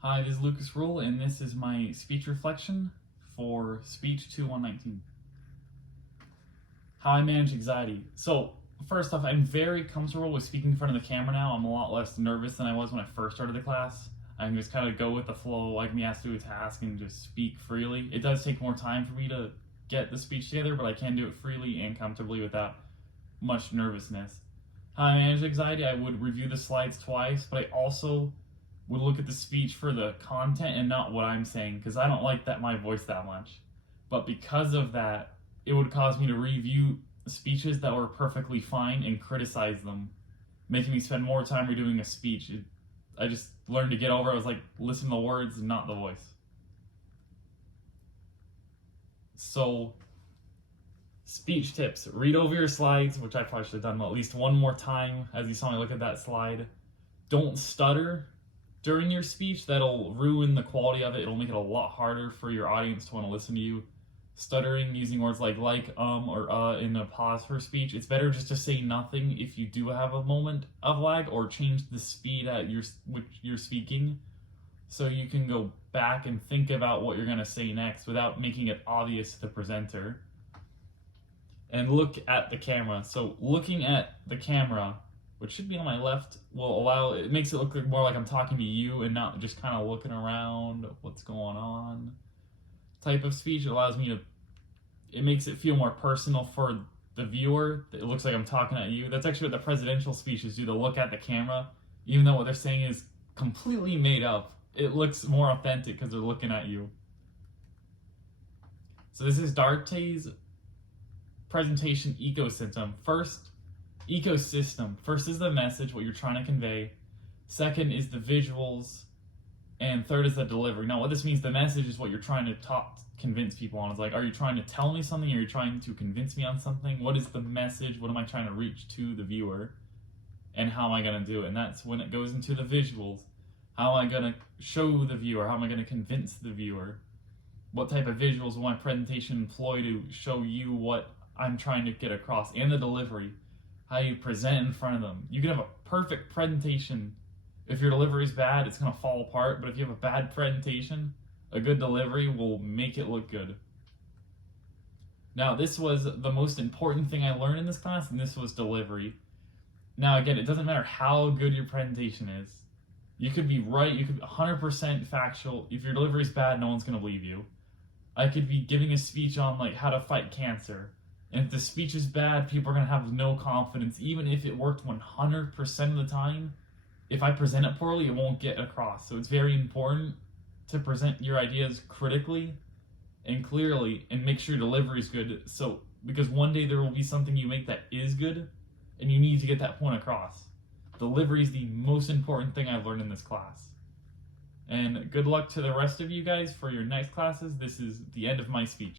Hi, this is Lucas Rule, and this is my speech reflection for Speech 2119. How I manage anxiety. So, first off, I'm very comfortable with speaking in front of the camera now. I'm a lot less nervous than I was when I first started the class. I can just kind of go with the flow, like me asked to do a task and just speak freely. It does take more time for me to get the speech together, but I can do it freely and comfortably without much nervousness. How I manage anxiety, I would review the slides twice, but I also would look at the speech for the content and not what I'm saying, because I don't like my voice that much. But because of that, it would cause me to review speeches that were perfectly fine and criticize them, making me spend more time redoing a speech. I just learned to get over it. I was like, listen to the words, not the voice. So, speech tips. Read over your slides, which I probably should have done at least one more time as you saw me look at that slide. Don't stutter during your speech. That'll ruin the quality of it. It'll make it a lot harder for your audience to want to listen to you. Stuttering, using words like or in a pause for speech. It's better just to say nothing if you do have a moment of lag, or change the speed at which you're speaking, so you can go back and think about what you're going to say next without making it obvious to the presenter. And look at the camera. So looking at the camera, which should be on my left, it makes it look more like I'm talking to you and not just kind of looking around what's going on type of speech. It makes it feel more personal for the viewer. It looks like I'm talking at you. That's actually what the presidential speeches do. They look at the camera, even though what they're saying is completely made up. It looks more authentic because they're looking at you. So this is Darte's presentation ecosystem. First is the message, what you're trying to convey. Second is the visuals, and third is the delivery. Now, what this means, the message is what you're trying to convince people on. It's like, are you trying to tell me something? Are you trying to convince me on something? What is the message? What am I trying to reach to the viewer? And how am I going to do it? And that's when it goes into the visuals. How am I going to show the viewer? How am I going to convince the viewer? What type of visuals will my presentation employ to show you what I'm trying to get across? And the delivery. How you present in front of them. You can have a perfect presentation. If your delivery is bad, it's going to fall apart. But if you have a bad presentation, a good delivery will make it look good. Now, this was the most important thing I learned in this class, and this was delivery. Now, again, it doesn't matter how good your presentation is. You could be right, you could be 100% factual. If your delivery is bad, no one's going to believe you. I could be giving a speech on like how to fight cancer. And if the speech is bad, people are going to have no confidence. Even if it worked 100% of the time, if I present it poorly, it won't get across. So it's very important to present your ideas critically and clearly, and make sure your delivery is good. So, because one day there will be something you make that is good, and you need to get that point across. Delivery is the most important thing I've learned in this class. And good luck to the rest of you guys for your next classes. This is the end of my speech.